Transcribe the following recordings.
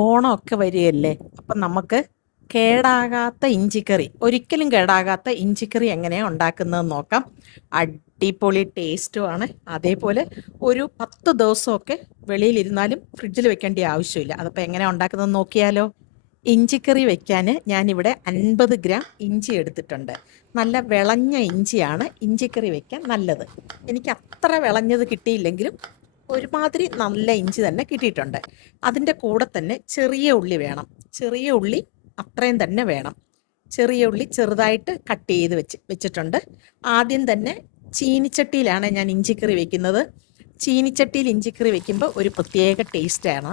ഓണമൊക്കെ വരികയല്ലേ. അപ്പം നമുക്ക് കേടാകാത്ത ഇഞ്ചിക്കറി, ഒരിക്കലും കേടാകാത്ത ഇഞ്ചിക്കറി എങ്ങനെയാണ് ഉണ്ടാക്കുന്നതെന്ന് നോക്കാം. അടിപൊളി ടേസ്റ്റുമാണ്. അതേപോലെ ഒരു 10 ദിവസമൊക്കെ വെളിയിലിരുന്നാലും ഫ്രിഡ്ജിൽ വെക്കേണ്ട ആവശ്യമില്ല. അതപ്പോൾ എങ്ങനെയാണ് ഉണ്ടാക്കുന്നതെന്ന് നോക്കിയാലോ. ഇഞ്ചിക്കറി വെക്കാൻ ഞാനിവിടെ 50 ഗ്രാം ഇഞ്ചി എടുത്തിട്ടുണ്ട്. നല്ല വിളഞ്ഞ ഇഞ്ചിയാണ് ഇഞ്ചിക്കറി വെക്കാൻ നല്ലത്. എനിക്ക് അത്ര വിളഞ്ഞത് കിട്ടിയില്ലെങ്കിലും ഒരുമാതിരി നല്ല ഇഞ്ചി തന്നെ കിട്ടിയിട്ടുണ്ട്. അതിൻ്റെ കൂടെ തന്നെ ചെറിയ ഉള്ളി വേണം. ചെറിയ ഉള്ളി അത്രയും തന്നെ വേണം. ചെറിയ ഉള്ളി ചെറുതായിട്ട് കട്ട് ചെയ്ത് വെച്ചിട്ടുണ്ട്. ആദ്യം തന്നെ ചീനിച്ചട്ടിയിലാണ് ഞാൻ ഇഞ്ചിക്കറി വെക്കുന്നത്. ചീനിച്ചട്ടിയിൽ ഇഞ്ചിക്കറി വെക്കുമ്പോൾ ഒരു പ്രത്യേക ടേസ്റ്റാണ്.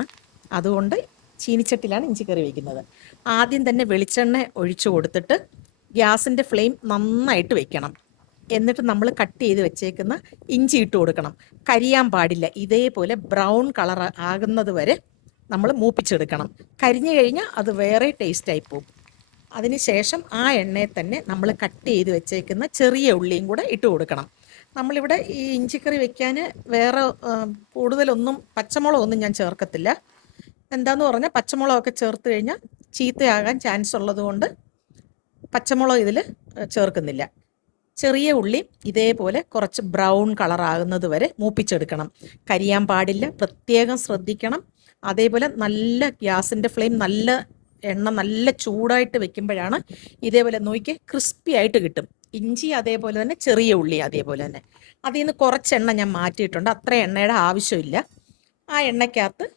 അതുകൊണ്ട് ചീനിച്ചട്ടിയിലാണ് ഇഞ്ചിക്കറി വെക്കുന്നത്. ആദ്യം തന്നെ വെളിച്ചെണ്ണ ഒഴിച്ചു കൊടുത്തിട്ട് ഗ്യാസിൻ്റെ ഫ്ലെയിം നന്നായിട്ട് വെക്കണം. എന്നിട്ട് നമ്മൾ കട്ട് ചെയ്ത് വെച്ചേക്കുന്ന ഇഞ്ചി ഇട്ട് കൊടുക്കണം. കരിയാൻ പാടില്ല. ഇതേപോലെ ബ്രൗൺ കളർ ആകുന്നത് വരെ നമ്മൾ മൂപ്പിച്ചെടുക്കണം. കരിഞ്ഞു കഴിഞ്ഞാൽ അത് വേറെ ടേസ്റ്റായി പോകും. അതിനുശേഷം ആ എണ്ണയിൽ തന്നെ നമ്മൾ കട്ട് ചെയ്ത് വെച്ചേക്കുന്ന ചെറിയ ഉള്ളിയും കൂടെ ഇട്ട് കൊടുക്കണം. നമ്മളിവിടെ ഈ ഇഞ്ചിക്കറി വെക്കാൻ വേറെ കൂടുതലൊന്നും പച്ചമുളകൊന്നും ഞാൻ ചേർക്കത്തില്ല. എന്താന്ന് പറഞ്ഞാൽ പച്ചമുളകൊക്കെ ചേർത്ത് കഴിഞ്ഞാൽ ചീത്തയാകാൻ ചാൻസ് ഉള്ളത് കൊണ്ട് പച്ചമുളക് ഇതിൽ ചേർക്കുന്നില്ല. ചെറിയ ഉള്ളി ഇതേപോലെ കുറച്ച് ബ്രൗൺ കളറാകുന്നത് വരെ മൂപ്പിച്ചെടുക്കണം. കരിയാൻ പാടില്ല, പ്രത്യേകം ശ്രദ്ധിക്കണം. അതേപോലെ നല്ല ഗ്യാസിൻ്റെ ഫ്ലെയിം എണ്ണ നല്ല ചൂടായിട്ട് വെക്കുമ്പോഴാണ് ഇതേപോലെ നോക്കി ക്രിസ്പി ആയിട്ട് കിട്ടും. ഇഞ്ചി അതേപോലെ തന്നെ ചെറിയ ഉള്ളി അതേപോലെ തന്നെ. അതിൽ നിന്ന് കുറച്ച് എണ്ണ ഞാൻ മാറ്റിയിട്ടുണ്ട്. അത്ര എണ്ണയുടെ ആവശ്യമില്ല. ആ എണ്ണയ്ക്കകത്ത്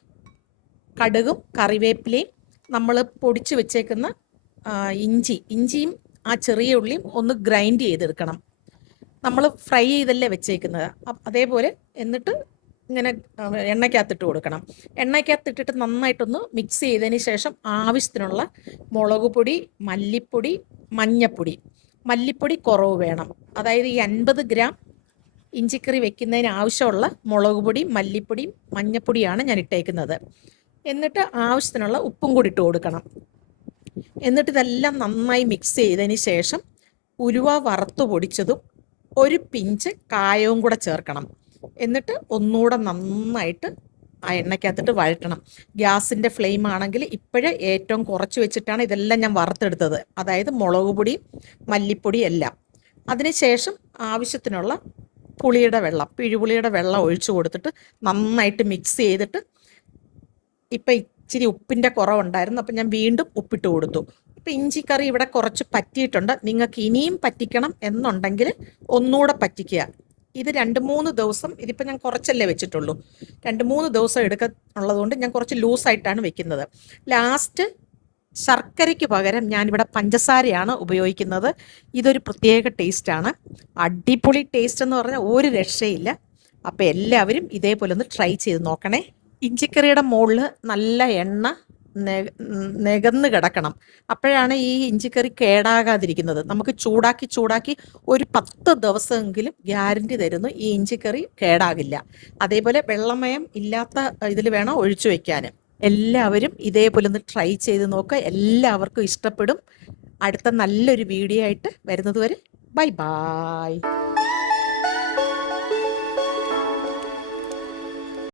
കടുകും കറിവേപ്പിലയും നമ്മൾ പൊടിച്ച് വെച്ചേക്കുന്ന ഇഞ്ചിയും ആ ചെറിയ ഉള്ളിയും ഒന്ന് ഗ്രൈൻഡ് ചെയ്തെടുക്കണം. നമ്മൾ ഫ്രൈ ചെയ്തല്ലേ വെച്ചേക്കുന്നത്. അതേപോലെ എന്നിട്ട് ഇങ്ങനെ എണ്ണയ്ക്കകത്തിട്ട് കൊടുക്കണം. എണ്ണയ്ക്കകത്തിട്ടിട്ട് നന്നായിട്ടൊന്ന് മിക്സ് ചെയ്തതിന് ശേഷം ആവശ്യത്തിനുള്ള മുളക് പൊടി, മല്ലിപ്പൊടി, മഞ്ഞപ്പൊടി. മല്ലിപ്പൊടി കുറവ് വേണം. അതായത് ഈ 50 ഗ്രാം ഇഞ്ചിക്കറി വെക്കുന്നതിന് ആവശ്യമുള്ള മുളക് പൊടി, മല്ലിപ്പൊടിയും മഞ്ഞപ്പൊടിയാണ് ഞാൻ ഇട്ടേക്കുന്നത്. എന്നിട്ട് ആവശ്യത്തിനുള്ള ഉപ്പും കൂടി ഇട്ട് കൊടുക്കണം. എന്നിട്ട് ഇതെല്ലാം നന്നായി മിക്സ് ചെയ്തതിന് ശേഷം ഉലുവ വറുത്ത് പൊടിച്ചതും ഒരു പിഞ്ച് കായവും കൂടെ ചേർക്കണം. എന്നിട്ട് ഒന്നുകൂടെ നന്നായിട്ട് ആ എണ്ണയ്ക്കകത്തിട്ട് വഴറ്റണം. ഗ്യാസിൻ്റെ ഫ്ലെയിം ആണെങ്കിൽ ഇപ്പോഴേ ഏറ്റവും കുറച്ച് വെച്ചിട്ടാണ് ഇതെല്ലാം ഞാൻ വറുത്തെടുത്തത്. അതായത് മുളക് പൊടി, മല്ലിപ്പൊടി എല്ലാം. അതിനുശേഷം ആവശ്യത്തിനുള്ള പിഴുപുളിയുടെ വെള്ളം ഒഴിച്ചു കൊടുത്തിട്ട് നന്നായിട്ട് മിക്സ് ചെയ്തിട്ട് ഇപ്പം ഇച്ചിരി ഉപ്പിൻ്റെ കുറവുണ്ടായിരുന്നു. അപ്പം ഞാൻ വീണ്ടും ഉപ്പിട്ട് കൊടുത്തു. ഇപ്പം ഇഞ്ചിക്കറി ഇവിടെ കുറച്ച് പറ്റിയിട്ടുണ്ട്. നിങ്ങൾക്ക് ഇനിയും പറ്റിക്കണം എന്നുണ്ടെങ്കിൽ ഒന്നുകൂടെ പറ്റിക്കുക. ഇത് 2-3 ദിവസം, ഇതിപ്പോൾ ഞാൻ കുറച്ചല്ലേ വെച്ചിട്ടുള്ളൂ, 2-3 ദിവസം എടുക്കാനുള്ളതുകൊണ്ട് ഞാൻ കുറച്ച് ലൂസായിട്ടാണ് വെക്കുന്നത്. ലാസ്റ്റ് ശർക്കരയ്ക്ക് പകരം ഞാനിവിടെ പഞ്ചസാരയാണ് ഉപയോഗിക്കുന്നത്. ഇതൊരു പ്രത്യേക ടേസ്റ്റാണ്. അടിപൊളി ടേസ്റ്റ് എന്ന് പറഞ്ഞാൽ ഒരു രക്ഷയില്ല. അപ്പോൾ എല്ലാവരും ഇതേപോലെ ഒന്ന് ട്രൈ ചെയ്ത് നോക്കണേ. ഇഞ്ചിക്കറിയുടെ മുകളിൽ നല്ല എണ്ണ നികന്ന് കിടക്കണം. അപ്പോഴാണ് ഈ ഇഞ്ചിക്കറി കേടാകാതിരിക്കുന്നത്. നമുക്ക് ചൂടാക്കി ഒരു 10 ദിവസമെങ്കിലും ഗ്യാരണ്ടി തരുന്നു ഈ ഇഞ്ചിക്കറി കേടാകില്ല. അതേപോലെ വെള്ളമയം ഇല്ലാത്ത ഇതിൽ വേണം ഒഴിച്ചു വയ്ക്കാൻ. എല്ലാവരും ഇതേപോലെ ഒന്ന് ട്രൈ ചെയ്ത് നോക്കുക. എല്ലാവർക്കും ഇഷ്ടപ്പെടും. അടുത്ത നല്ലൊരു വീഡിയോ ആയിട്ട് വരുന്നത് വരെ ബൈ.